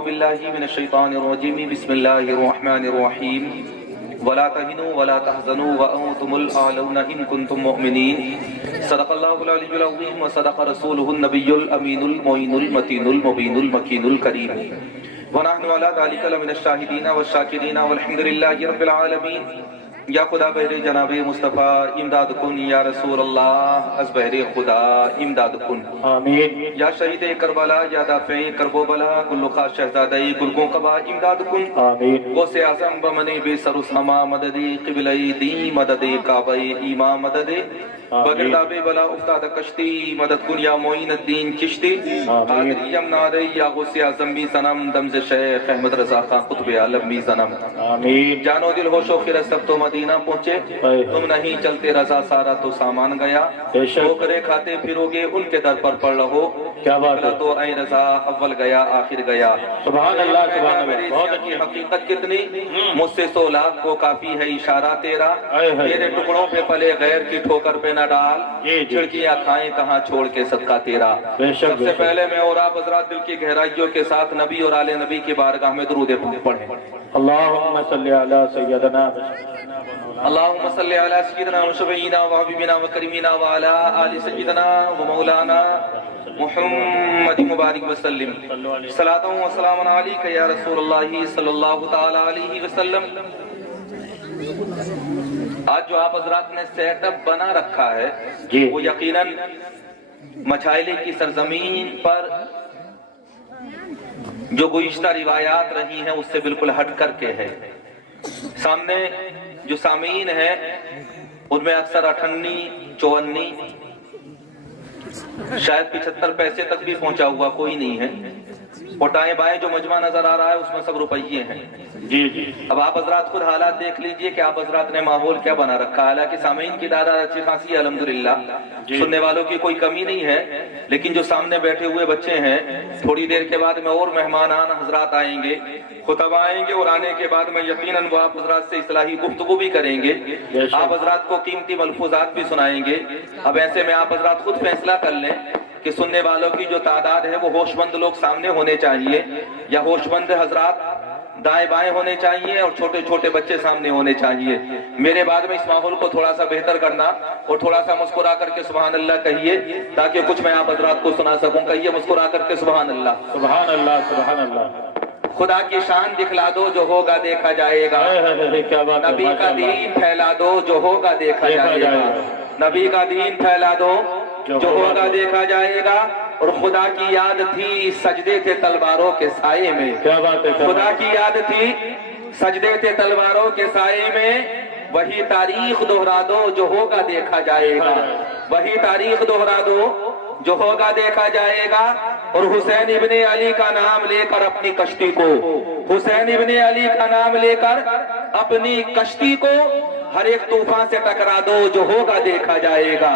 بالله من الشيطان الرجيم بسم الله الرحمن الرحيم ولا تهنوا ولا تحزنوا وأنتم الأعلون إن كنتم مؤمنين صدق الله العلي العظيم وصدق رسوله النبي الأمين المعين المتين المبين المكين الكريم ونحن على ذلك لمن الشاهدين والشاكرين والحمد لله رب العالمين یا خدا بہر جناب مصطفیٰ امداد کن، یا رسول اللہ از بہر خدا امداد کن، آمین۔ یا شہید کربلا یا دافع کرب و بلا کل خاص شہزادہ گلگوں قبا امداد کن، آمین۔ غوث اعظم بمن بے سر و سما مدد قبلہ دی مدد کعبہ ایما مدد بگرداب بلا افتاد کشتی مدد کن یا معین الدین چشتی قادری یمنادی یا غوث اعظم بھی صنم دمز شیخ احمد رضا خان قطب عالم بھی صنم، آمین۔ جانو دل ہوش و خرد سب تو مدینہ پہنچے، تم نہیں چلتے رضا سارا تو سامان گیا، ٹھوکرے کھاتے پھرو گے ان کے در پر پڑ رہو، کیا بات ہے، تو اے رضا اول گیا آخر گیا۔ سبحان اللہ سبحان اللہ، میرے بہت کی حقیقت کتنی، مجھ سے 100 لاکھ کو کافی ہے اشارہ تیرا، میرے ٹکڑوں پہ پلے غیر کی ٹھوکر پہ نہ ڈال، چھڑکیاں کھائیں کہاں چھوڑ کے صدقہ تیرا۔ سب سے پہلے میں اور آپ حضرات دل کی گہرائیوں کے ساتھ نبی اور آل نبی کی بارگاہ میں درود پڑھیں۔ اللہم صلی علی سیدنا اللہم صلی علی سیدنا و شفیعنا و حبیبنا و کریمنا و علی آل سیدنا و مولانا محمد مبارک وسلم، صلاۃ و سلام علیک یا رسول اللہ صلی اللہ تعالی علیہ وسلم۔ آج جو آپ حضرات نے سیٹ اپ بنا رکھا ہے وہ یقیناً مچھائلے کی سرزمین پر جو گزشتہ روایات رہی ہیں اس سے بالکل ہٹ کر کے ہے۔ سامنے جو سامعین ہیں ان میں اکثر 58 54 شاید 75 پیسے تک بھی پہنچا ہوا کوئی نہیں ہے، اور دائیں بائیں جو مجمع نظر آ رہا ہے اس میں سب روپیے ہیں۔ جی جی، اب آپ حضرات خود حالات دیکھ لیجئے کہ آپ حضرات نے ماحول کیا بنا رکھا ہے۔ حالانکہ سامعین کی تعداد اچھی خاصی ہے الحمدللہ، سننے والوں کی کوئی کمی نہیں ہے، لیکن جو سامنے بیٹھے ہوئے بچے ہیں، تھوڑی دیر کے بعد میں اور مہمانان حضرات آئیں گے، خطبہ آئیں گے، اور آنے کے بعد میں یقیناً وہ آپ حضرات سے اصلاحی گفتگو بھی کریں گے، آپ حضرات کو قیمتی ملفوظات بھی سنائیں گے۔ اب ایسے میں آپ حضرات خود فیصلہ کر لیں کہ سننے والوں کی جو تعداد ہے وہ ہوش مند لوگ سامنے ہونے چاہیے، یا ہوش مند حضرات دائیں بائیں ہونے چاہیے، اور چھوٹے چھوٹے بچے سامنے ہونے چاہیے۔ میرے بعد میں اس ماحول کو تھوڑا سا بہتر کرنا اور تھوڑا سا مسکرا کر کے سبحان اللہ کہیے تاکہ کچھ میں آپ حضرات کو سنا سکوں۔ کہیے مسکرا کر کے سبحان اللہ، سبحان اللہ سبحان اللہ۔ خدا کی شان دکھلا دو جو ہوگا دیکھا جائے گا، نبی کا دین پھیلا دو جو ہوگا دیکھا جائے گا، نبی کا دین پھیلا دو جو ہوگا دیکھا جائے گا۔ اور خدا کی یاد تھی سجدے تھے تلواروں کے سائے میں، کیا بات ہے، خدا کی یاد تھی سجدے تھے تلواروں کے سائے میں، وہی تاریخ دہرا دو جو ہوگا دیکھا جائے گا، وہی تاریخ دہرا دو جو ہوگا دیکھا جائے گا۔ اور حسین ابن علی کا نام لے کر اپنی کشتی کو، حسین ابن علی کا نام لے کر اپنی کشتی کو ہر ایک طوفان سے ٹکرا دو جو ہوگا دیکھا جائے گا،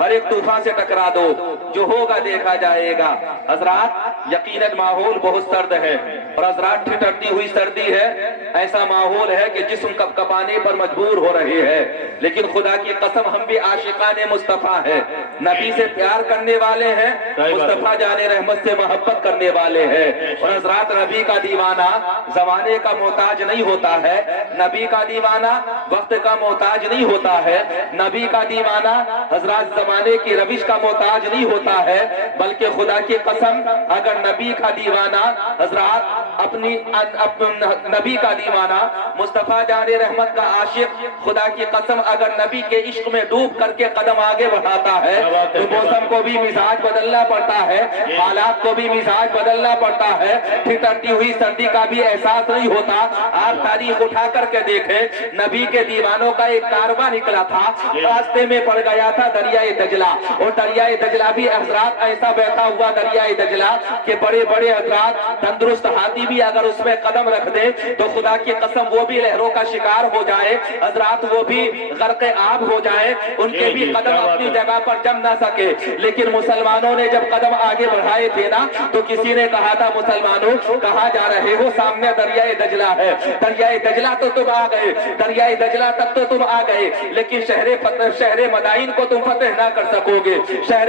ہر ایک طوفان سے ٹکرا دو جو ہوگا دیکھا جائے گا۔ حضرات یقیناً ماحول بہت سرد ہے، اور حضرات ٹھٹرتی ہوئی سردی ہے، ایسا ماحول ہے کہ جسم کپ کپانے پر مجبور ہو رہے ہیں، لیکن خدا کی قسم ہم بھی عاشقان مصطفیٰ ہیں، نبی سے پیار کرنے والے ہیں، مصطفیٰ جان رحمت سے محبت کرنے والے ہیں۔ اور حضرات نبی کا دیوانہ زمانے کا محتاج نہیں ہوتا ہے، نبی کا دیوانہ وقت کا محتاج نہیں ہوتا ہے، نبی کا دیوانہ حضرات زمانے کی روش کا محتاج نہیں ہوتا ہے، بلکہ خدا کی قسم اگر نبی کا دیوانہ حضرات اپنی نبی کا دیوانہ مصطفیٰ جان رحمت کا عاشق خدا کی قسم اگر نبی کے عشق میں ڈوب کر کے قدم آگے بڑھاتا ہے تو موسم کو بھی مزاج بدلنا پڑتا ہے، حالات کو بھی مزاج بدلنا پڑتا ہے، ٹھٹرتی ہوئی سردی کا بھی احساس نہیں ہوتا۔ آپ تاریخ اٹھا کر کے دیکھیں، نبی کے دیوانوں کا ایک کارواں نکلا تھا، راستے میں پڑ گیا تھا دریائے دجلہ، اور دریائے دجلہ بھی حضرات ایسا بہتا ہوا دریائے دجلہ کہ بڑے بڑے حضرات تندرست ہاتھی بھی اگر اس میں قدم رکھ دے تو خدا کی قسم وہ بھی لہروں کا شکار ہو جائے، حضرات وہ بھی غرق آب ہو جائے، ان کے بھی قدم اپنی جگہ پر جم نہ سکے۔ لیکن مسلمانوں نے جب قدم آگے بڑھائے تھے نا تو کسی نے کہا تھا مسلمانوں کہاں جا رہے ہو، سامنے دریائے دجلہ ہے، دریائے دجلہ تو تم آ گئے، دریائے دجلہ تک تو تم آ گئے، لیکن شہر مدائن کو تم فتح نہ کر سکو گے، شہر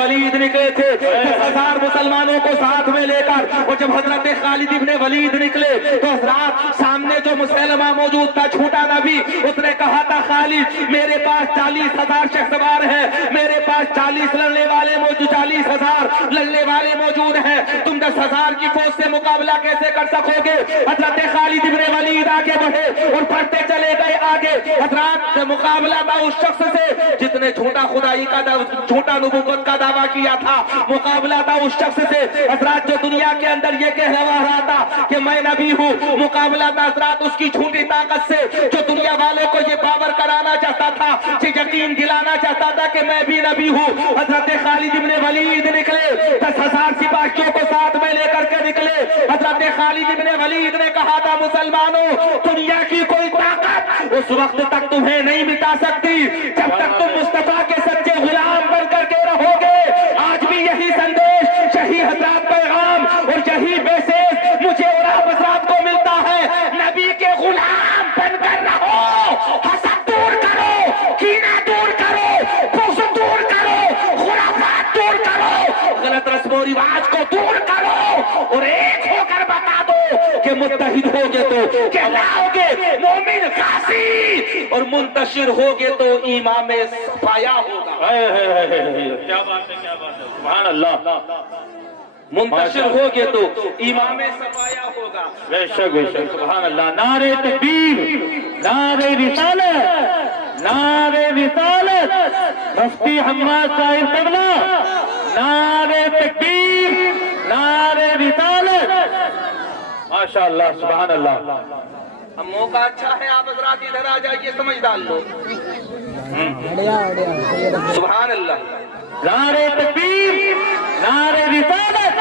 ولید نکلے تھے 10,000 مسلمانوں کو ساتھ میں لے کر، اور جب حضرت خالد ابن ولید نکلے تو حضرات سامنے جو مسلمہ موجود تھا چھوٹا نبی، اس نے کہا تھا خالد میرے پاس 40,000 شخص سوار ہیں، میرے پاس 40 لڑنے والے موجود، 40,000 لڑنے والے موجود ہیں، تم 10,000 کی فوج سے مقابلہ کیسے کر سکو گے؟ حضرت خالد ابن ولید آگے بڑھے اور بڑھتے چلے گئے آگے۔ حضرات مقابلہ تھا اس شخص سے جس نے جھوٹا خدائی کا جھوٹا نبوت کا دعویٰ کیا تھا، مقابلہ تھا اس شخص سے حضرات جو دنیا کے اندر یہ کہہ رہا تھا کہ میں نبی ہوں، مقابلہ تھا حضرات اس کی جھوٹی طاقت سے جو دنیا والوں کو یہ باور کرانا چاہتا تھا، یہ یقین دلانا چاہتا تھا کہ میں بھی نبی ہوں۔ حضرت خالد ابن ولید نکلے 10,000 سپاہیوں کو ساتھ میں لے کر کے نکلے۔ حضرت خالد ابن ولید نے کہا تھا مسلمانوں دنیا کی کوئی طاقت اس وقت تک تمہیں نہیں مٹا سکتی جب تک تم مصطفیٰ کے سچے غلام بن کر کے رہو گے۔ آج بھی یہی سندیش، یہی حضرات پیغام اور یہی میسیج مجھے اور آپ حضرات کو ملتا ہے، نبی کے غلام بن کر رہو، حسد دور کرو، کینہ دور کرو، بغض دور کرو، خرافات دور کرو، غلط رسم و رواج کو دور کرو اور ایک ہو کر بتا دو کہ متحد ہوگے تو کہلاؤ گے مومن غازی اور منتشر ہوگے تو امام صفایا ہوگا۔ کیا بات ہے، کیا بات ہے، سبحان اللہ، منتشر ہوگے تو امام صفایا ہوگا۔ بے شک بے شک، سبحان اللہ۔ نعرہ تکبیر، نعرہ رسالت، نعرہ رسالت، مفتی حماد صاحب قبلہ، نعرہ تکبیر، نعرہ رسالت، ماشاءاللہ، سبحان اللہ۔ اب موقع اچھا ہے، آپ حضرات ادھر آ جائیے، سمجھ ڈال لو۔ سبحان اللہ۔ نعرہ تکبیر، نعرہ رسالت،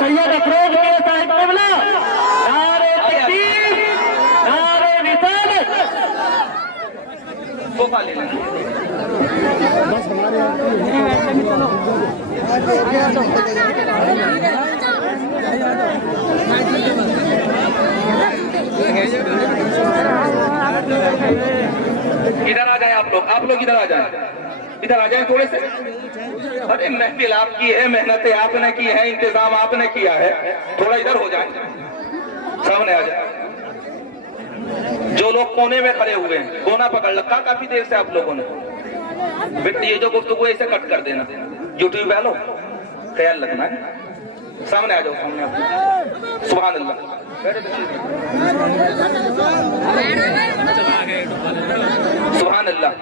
سید افروز میاں صاحب قبلہ، نعرہ تکبیر، نعرہ رسالت۔ صوفہ لے لیں۔ ادھر آ جائیں آپ لوگ ادھر آ جائیں، ادھر آ جائیں تھوڑے سے۔ ارے محفل آپ کی ہے، محنتیں آپ نے کی ہے، انتظام آپ نے کیا ہے، تھوڑا ادھر ہو جائیں، سامنے آ جائیں۔ جو لوگ کونے میں کھڑے ہوئے ہیں کونا پکڑ رکھا کافی دیر سے آپ لوگوں نے، بیٹا یہ جو گفتگو ہے اسے کٹ کر دینا، یوٹیوب والو خیال رکھنا ہے۔ سامنے آ جاؤ، سامنے آ جاؤ۔ سبحان اللہ۔ سبحان اللہ۔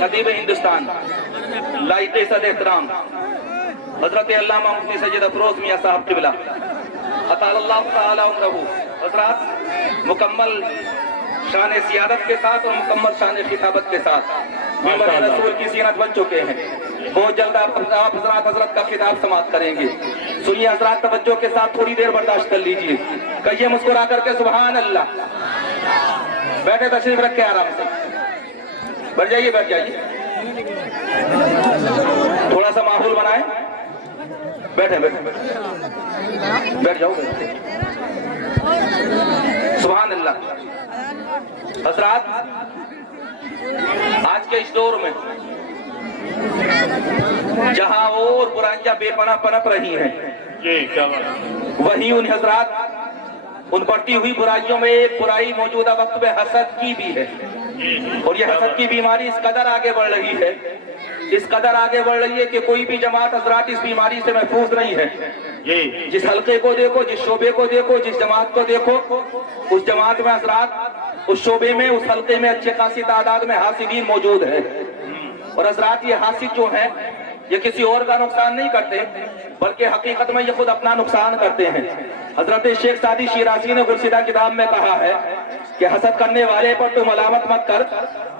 خطیب ہندوستان، لائق صد احترام حضرت علامہ مفتی سید افروز میاں صاحب قبلہ اطال اللہ تعالی عمرہ، حضرات مکمل شان سیادت کے ساتھ اور مکمل شان خطابت کے ساتھ ممبر رسول کی زینت بن چکے ہیں۔ بہت جلد آپ حضرت کا خطاب سماعت کریں گے، سنیے حضرات توجہ کے ساتھ، تھوڑی دیر برداشت کر لیجئے، کہیے مسکرا کر کے سبحان اللہ۔ بیٹھے تشریف رکھے آرام سے، بیٹھ جائیے، بیٹھ جائیے، تھوڑا سا ماحول بنائیں، بیٹھے بیٹھ جاؤ۔ سبحان اللہ۔ حضرات آج کے اس دور میں جہاں اور برائیاں بے پناہ پنپ رہی ہیں، وہیں ان حضرات ان بڑھتی ہوئی برائیوں میں ایک برائی موجودہ وقت میں حسد کی بھی ہے، اور یہ حسد کی بیماری اس قدر آگے بڑھ رہی ہے، اس قدر آگے بڑھ رہی ہے کہ کوئی بھی جماعت حضرات اس بیماری سے محفوظ نہیں ہے۔ جس حلقے کو دیکھو، جس شعبے کو دیکھو، جس جماعت کو دیکھو، اس جماعت میں حضرات، اس شعبے میں، اس حلقے میں اچھے خاصی تعداد میں حاسدین موجود ہیں، اور حضرات یہ حاسد جو ہیں یہ کسی اور کا نقصان نہیں کرتے بلکہ حقیقت میں یہ خود اپنا نقصان کرتے ہیں۔ حضرت شیخ سعدی شیرازی نے گلشدہ کتاب میں کہا ہے کہ حسد کرنے والے پر تو ملامت مت کر،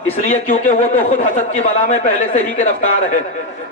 اس لیے کیونکہ وہ تو خود حسد کی بلا میں پہلے سے ہی گرفتار ہے۔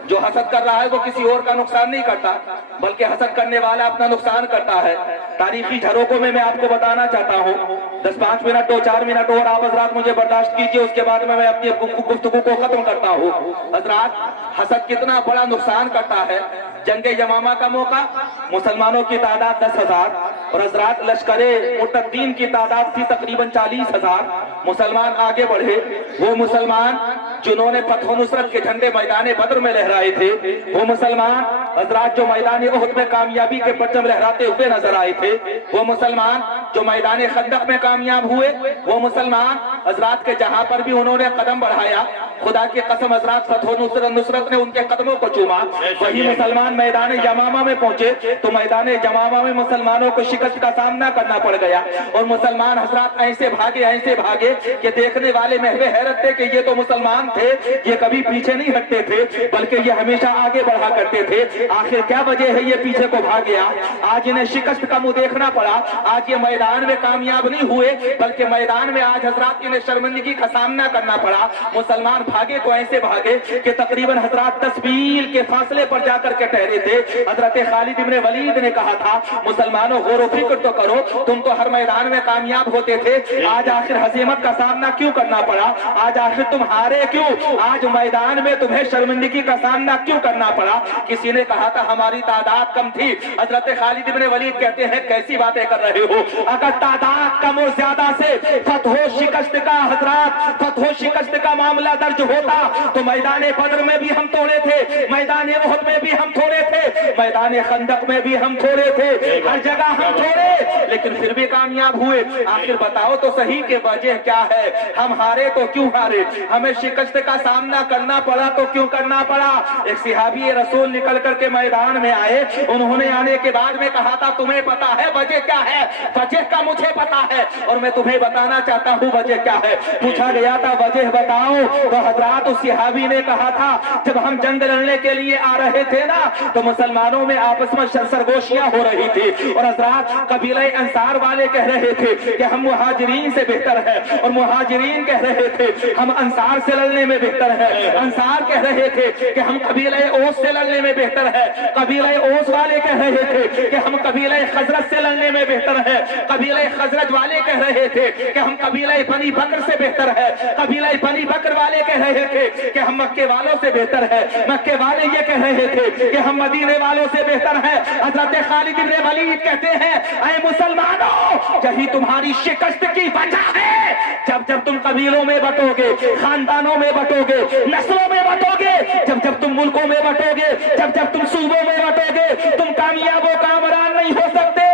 جو حسد کر رہا ہے وہ کسی اور کا نقصان نہیں کرتا بلکہ حسد کرنے والا اپنا نقصان کرتا ہے۔ تاریخی جھروکوں میں میں آپ کو بتانا چاہتا ہوں، 10-5 منٹ 2-4 منٹ اور آپ حضرات مجھے برداشت کیجئے، اس کے بعد میں اپنی گفتگو کو ختم کرتا ہوں۔ حضرات حسد کتنا بڑا نقصان کرتا ہے۔ جنگ یمامہ کا موقع، مسلمانوں کی تعداد 10,000، اور حضرات لشکر مرتدین کی تعداد تھی تقریباً 40,000. مسلمان آگے بڑھے. وہ مسلمان جنہوں نے فتح و نصرت کے جھنڈے میدان بدر میں لہرائے تھے, وہ مسلمان حضرات جو میدان احد میں کامیابی کے پرچم لہراتے ہوئے نظر آئے تھے, وہ مسلمان جو میدان خندق میں کامیاب ہوئے, وہ مسلمان حضرات کے جہاں پر بھی انہوں نے قدم بڑھایا, خدا کی قسم حضرات فتح و نصرت نے ان کے قدموں کو چوما. وہی مسلمان میدان یمامہ میں پہنچے تو میدان یمامہ میں مسلمانوں کو شکست کا سامنا کرنا پڑ گیا, اور مسلمان حضرات ایسے بھاگے کہ دیکھنے والے محو حیرت تھے کہ یہ تو مسلمان تھے, یہ کبھی پیچھے نہیں ہٹتے تھے بلکہ یہ ہمیشہ آگے بڑھا کرتے تھے. آخر کیا وجہ ہے یہ پیچھے کو بھاگ گیا؟ آج انہیں شکست کا منہ دیکھنا پڑا. آج یہ میدان میں کامیاب نہیں ہوئے بلکہ میدان میں آج حضرات انہیں شرمندگی کا سامنا کرنا پڑا. مسلمان بھاگے تو ایسے بھاگے کہ تقریباً حضرات 10 میل کے فاصلے پر جا کر کے ٹھہرے تھے. حضرت خالد ابن ولید نے کہا تھا مسلمانوں غور و فکر تو کرو, تم تو ہر میدان میں کامیاب ہوتے تھے, آج آخر ہزیمت کا سامنا کیوں کرنا پڑا؟ آج آخر تم ہارے کیوں؟ آج میدان میں تمہیں شرمندگی کا سامنا کیوں کرنا پڑا؟ کسی نے کہا تھا ہماری تعداد کم تھی. حضرت خالد ابن ولید کہتے ہیں کیسی باتیں کر رہے ہو؟ اگر تعداد کم اور زیادہ سے فتح و شکست کا حضرات فتح و شکست کا معاملہ درج ہوتا تو میدان بدر میں بھی ہم تھوڑے تھے, میدان احد میں بھی ہم تھوڑے تھے, میدان خندق میں بھی ہم تھوڑے تھے, ہر جگہ ہم تھوڑے, لیکن پھر بھی کامیاب ہوئے. آخر بتاؤ تو صحیح کہ وجہ کیا ہے؟ ہم ہارے تو کیوں ہارے؟ ہمیں شکست کا سامنا کرنا پڑا تو کیوں کرنا پڑا؟ ایک صحابی رسول نکل کر کے میدان میں آئے, انہوں نے آنے کے بعد میں کہا تھا تمہیں پتا ہے وجہ کیا ہے؟ وجہ کا مجھے پتا ہے اور میں تمہیں بتانا چاہتا ہوں وجہ کیا ہے. پوچھا گیا تھا وجہ بتاؤ, تو حضرات اس صحابی نے کہا تھا جب ہم جنگ لڑنے کے لیے آ رہے تھے نا تو مسلمانوں میں آپس میں سرگوشیاں ہو رہی تھی, اور حضرات قبیلہ انصار والے کہہ رہے تھے کہ ہم مہاجرین سے بہتر ہے, اور مہاجرین کہہ رہے تھے ہم انصار سے لڑنے میں بہتر ہے, انصار کہہ رہے تھے کہ ہم قبیلہ اوس سے لڑنے میں بہتر ہے, قبیلہ اوس والے کہہ رہے تھے کہ ہم قبیلہ خزرج سے لڑنے میں بہتر ہے, قبیلہ خزرج والے کہہ رہے تھے کہ ہم قبیلہ بنی بکر سے بہتر ہے, قبیلہ بنی بکر والے کہہ رہے تھے کہ ہم مکے والوں سے بہتر ہے, مکے والے یہ کہہ رہے تھے کہ ہم مدینے والوں سے بہتر ہے. حضرت خالد بن ولید کہتے ہیں اے مسلمانوں, یہی تمہاری شکست کی وجہ ہے. جب جب تم قبیلوں میں بٹو گے, خاندانوں میں بٹو گے, نسلوں میں بٹو گے, جب جب تم ملکوں میں بٹو گے, جب جب تم صوبوں میں بٹو گے, تم کامیاب و کامران نہیں ہو سکتے.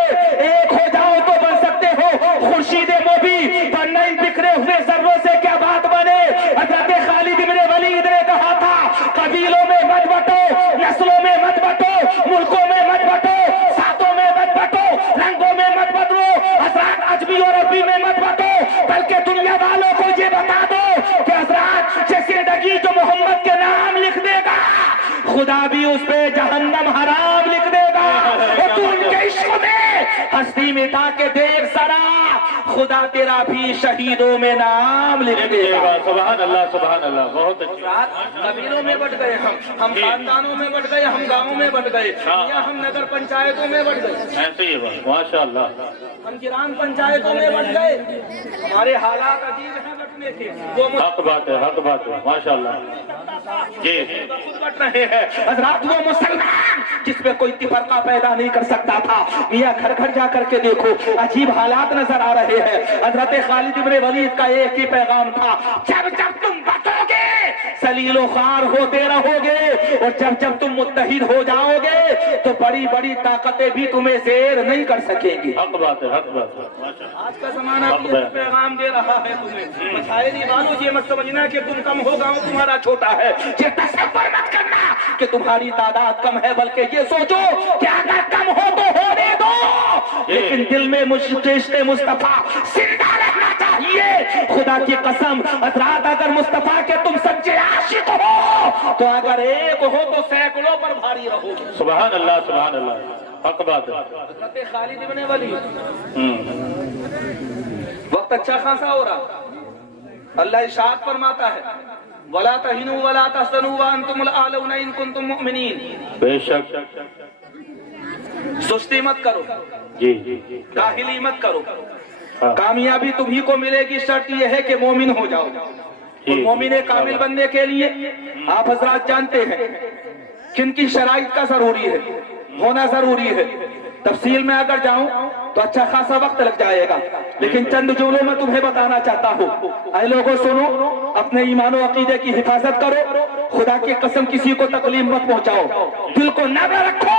ایک ہو جاؤ تو بن سکتے ہو, خورشید مبین ورنہ ان بکھرے ہوئے ذروں سے کیا بات بنے. حضرت خالد بن ولید نے کہا تھا قبیلوں میں مت بٹو, نسلوں میں مت بٹو, ملکوں میں مت بٹو, ساتوں میں مت بٹو, رنگوں میں مت بدلو, حضرات عجمی اور عربی میں مت بٹو, بلکہ دنیا والوں کو یہ بتا دو کہ حضرات یہ زندگی جو محمد کے نام لکھ دے گا خدا بھی اس پہ جہنم حرام لکھ دے گا, اور تو ان کے عشق میں ہستی مٹا کے دیکھ ذرا خدا تیرا بھی شہیدوں میں نام لکھ دے گا. سبحان اللہ سبحان اللہ, بہت اچھا. قبیلوں میں بٹ گئے, ہم خاندانوں میں بٹ گئے, ہم گاؤں میں بٹ گئے, یا ہم نگر پنچایتوں میں بٹ گئے, ایسے ہی بات, ماشاء اللہ. ہم گرام پنچایتوں میں بٹ گئے. ہمارے حالات عجیب ہیں بٹنے کے. وہ حق بات ہے, حق بات ہے, ماشاء اللہ. جی خود بٹ رہے ہیں. حضرات وہ مسلمان جس میں کوئی تفرقہ پیدا نہیں کر سکتا تھا, میاں گھر گھر جا کر کے دیکھو عجیب حالات نظر آ رہے ہیں. حضرت خالد بن ولید کا ایک ہی پیغام تھا, جب جب تم بٹو گے سلیل و خوار ہوتے رہو گے, اور جب جب تم متحد ہو جاؤ گے تو بڑی بڑی طاقتیں بھی تمہیں زیر نہیں کر سکیں گی. حق بات ہے, حق بات ہے. آج کا زمانہ بھی یہ پیغام دے رہا ہے تمہیں. مشاعری والوں یہ مت سمجھنا کہ تم کم ہو, گاؤں تمہارا چھوٹا ہے. یہ تصور مت کرنا کہ تمہاری تعداد کم ہے, بلکہ یہ سوچو کہ اگر کم ہو تو ہونے دو, لیکن دل میں عشق مصطفیٰ زندہ رہنا چاہیے. خدا کی قسم حضرات اگر مصطفیٰ کے تم سچے عاشق ہو تو اگر ایک ہو تو سینکڑوں پر بھاری رہو. سبحان اللہ سبحان اللہ, حق بات ہے. حضرت خالد بن ولید وقت اچھا خاصا ہو رہا, اللہ ارشاد فرماتا ہے وَلَا تَهِنُوا وَلَا تَحْزَنُوا وَأَنْتُمُ الْأَعْلَوْنَ إِن كُنتُم مُؤْمِنِينَ. بے شک. سستی مت کرو, جی جی, کاہلی مت کرو. کامیابی تمہیں کو ملے گی, شرط یہ ہے کہ مومن ہو جاؤ. اور مومن کامل بننے کے لیے آپ حضرات جانتے ہیں کن کی شرائط کا ضروری ہے, ہونا ضروری ہے. تفصیل میں اگر جاؤں تو اچھا خاصا وقت لگ جائے گا، لیکن چند جملوں میں تمہیں بتانا چاہتا ہوں۔ اے لوگوں سنو، اپنے ایمان و عقیدے کی حفاظت کرو، خدا کی قسم کسی کو تکلیف مت پہنچاؤ، دل کو نرم رکھو،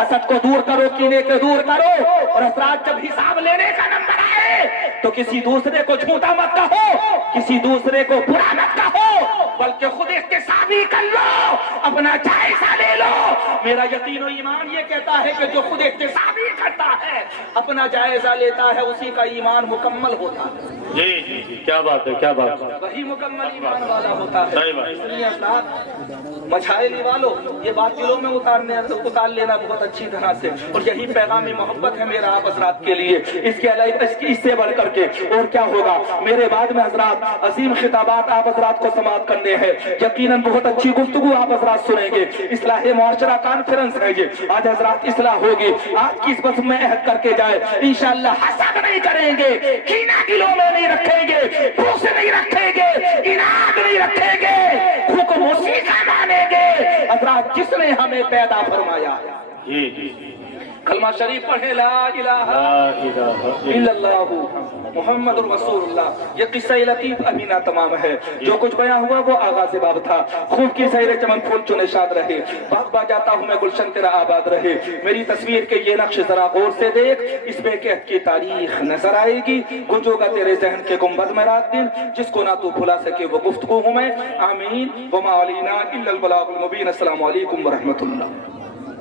حسد کو دور کرو، کینے کو دور کرو، اور حضرات جب حساب لینے کا نمبر آئے تو کسی دوسرے کو جھوٹا مت کہو، کسی دوسرے کو برا مت کہو، بلکہ خود احتسابی کر لو، اپنا جائزہ لے لو۔ میرا یقین و ایمان یہ کہتا ہے کہ جو خود احتسابی کرتا ہے، اپنا جائزہ لیتا ہے، اسی کا ایمان مکمل ہوتا ہے۔ جی کیا بات ہے، کیا بات ہے، وہی مکمل ایمان والا ہوتا ہے۔ صحیح بات۔ اس لیے حضرات مچھائلی والوں، یہ بات دلوں میں اتار لینا بہت اچھی طرح سے، اور یہی پیغام محبت ہے میرا آپ حضرات کے لیے۔ اس کے علاوہ اس سے بڑھ کر کے اور کیا ہوگا؟ میرے بعد میں حضرات عظیم خطابات آپ حضرات کو سماعت کرنے ہیں، یقیناً بہت اچھی گفتگو آپ حضرات سنیں گے۔ اصلاح معاشرہ کانفرنس ہے یہ، آج حضرات اصلاح ہوگی۔ آج کی اس بس میں عہد کر کے جائے، انشاءاللہ حسد نہیں کریں گے، کینہ دلوں میں نہیں رکھیں گے، بغض نہیں رکھیں گے، اناد نہیں رکھیں گے، حکم اسی کا مانیں گے حضرات جس نے ہمیں پیدا فرمایا۔ جی کلمہ شریف پڑھیں، لا الہ الا اللہ محمد رسول اللہ۔ یہ قصہ لطیف ابھی نہ تمام ہے، جو کچھ بیان ہوا وہ آغاز باب تھا۔ خوب کی سیر چمن پھول چنے شاد رہے، باغ با جاتا ہوں میں گلشن تیرا آباد رہے۔ میری تصویر کے یہ نقش ذرا غور سے دیکھ، اس بے قحط کی تاریخ نظر آئے گی، گنجو گا تیرے ذہن کے گنبد میں رات دن، جس کو نہ تو بھلا سکے وہ گفتگو ہوں میں۔ آمین وما علینا الا البلاغ المبین۔ السلام علیکم ورحمۃ اللہ۔